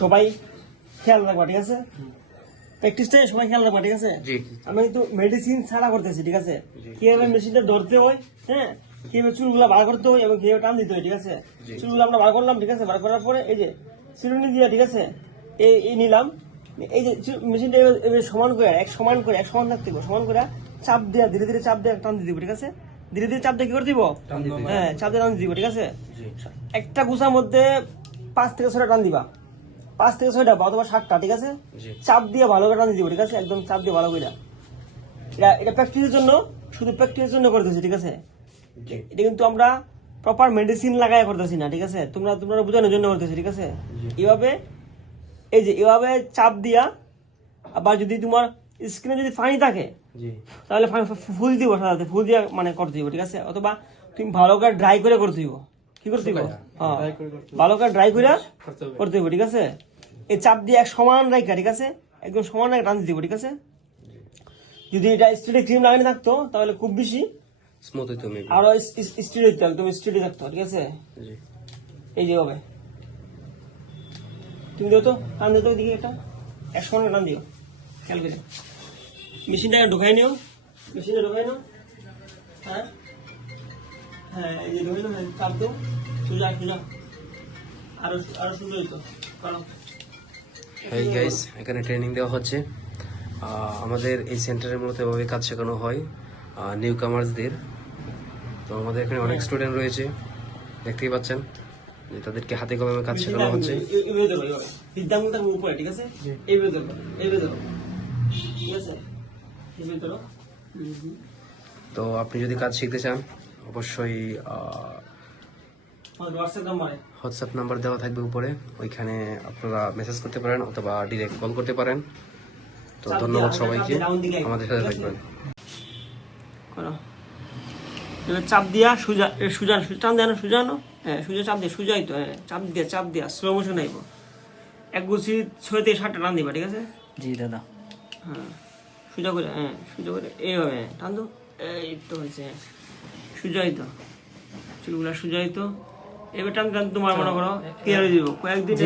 সবাই খেয়াল রাখবা, ঠিক আছে? প্র্যাকটিসটা সবাই খেয়াল রাখবা, ঠিক আছে? আমি কিন্তু মেডিসিন ছাড়া করতেছি, ঠিক আছে? কিভাবে মেশিনটা ধরতে হয়, হ্যাঁ, কিভাবে চুলগুলা বার করতে হয় এবং কিভাবে টান দিতে হয়, ঠিক আছে? চুলগুলো আমরা বার করলাম, ঠিক আছে? বার করার পরে এই যে চিরুনি দিয়ে, ঠিক আছে, এই নিলাম, এই যে মেশিনটা এভাবে সমান করে এক সমান থাকতে হবে, সমান করে চাপ দেওয়া, ধীরে ধীরে চাপ দেওয়া টান দিয়ে দিব, ঠিক আছে? ধীরে ধীরে চাপ দিয়ে কি করে দিব? হ্যাঁ, চাপ দিয়ে টান দিব, ঠিক আছে? একটা গুছার মধ্যে 5 থেকে 6টা টান দিবা, 5 থেকে 6টা অথবা 7টা, ঠিক আছে? চাপ দিয়ে ভালো করে টান দিব, ঠিক আছে? একদম চাপ দিয়ে ভালো করে। এটা প্র্যাকটিসের জন্য, শুধু প্র্যাকটিসের জন্য করতেছি, ঠিক আছে? এটা কিন্তু আমরা প্রপার মেডিসিন লাগাই করতেছি না, ঠিক আছে? তোমরা বোঝানোর জন্য করতেছি, ঠিক আছে? এভাবে এই যে এভাবে চাপ দিয়া, আবার যদি তোমার স্কিনে যদি পানি থাকে তাহলে ফুল দিব, সাথে ফুল দিয়ে মানে করতে দিব, ঠিক আছে? অথবা তুমি ভালো করে ড্রাই করে করতে দিব। কি করতে দিব? হ্যাঁ, ভালো করে ড্রাই করে করতে দিব, ঠিক আছে? এই চাপ দিয়ে এক সমান রাখা, ঠিক আছে? একদম সমান রাখা টান দিব, ঠিক আছে? যদি এটা স্টিলের ক্রিম লাগানো থাকতো তাহলে খুব বেশি স্মুথ হইতো, আরো স্টিল হইতো, একদম স্টিল থাকতো, ঠিক আছে? এই যে হবে, তুমি দিও তো, টান দিও তো ওইদিকে, একটা এক সমান টান দিও, খেয়াল করে মেশিনটা ঢোকাই নিও, মেশিনটা ঢোকাই নাও। হ্যাঁ হ্যাঁ, এই যে ঢোকাই নাও, চাপ দিও, সোজা আরো আরো সোজা হইতো, করো। এই গাইস, এখানে ট্রেনিং দেওয়া হচ্ছে। আমাদের এই সেন্টারের মধ্যে এভাবে কাজ শেখানো হয় নিউ কামার্সদের। তো আমাদের এখানে অনেক স্টুডেন্ট রয়েছে, দেখতেই পাচ্ছেন যে তাদেরকে হাতে কলমে কাজ শেখানো হচ্ছে। এইভাবে ধরো, এইভাবে বিদ্যাঙ্গুল উপরে, ঠিক আছে? এইভাবে ধরো, এইভাবে ধরো, ঠিক আছে? এইভাবে ধরো। তো আপনি যদি কাজ শিখতে চান অবশ্যই হোয়াটসঅ্যাপ নাম্বার দেওয়া থাকবে উপরে, ওইখানে আপনারা মেসেজ করতে পারেন অথবা ডিরেক্ট কল করতে পারেন। তো ধন্যবাদ সবাইকে, আমাদের সাথে থাকবেন। চাপ দিয়া সুজা টান দেয় না, সুজানো, হ্যাঁ, সুজা চাপ দিয়ে, সুজাই তো, হ্যাঁ, চাপ দিয়া স্লো মোশন আইব। এক গুছি 6 থেকে 7টা টান দিবা, ঠিক আছে? জি দাদা। হ্যাঁ, সুজা করে, হ্যাঁ, সুজা করে এইভাবে টান দো, এই তো হয়েছে, সুজাই তো, চুলগুলা সুজাই তো, এবার টান তোমার মনে করো ক্লিয়ার হয়ে যাবো কয়েকদিন।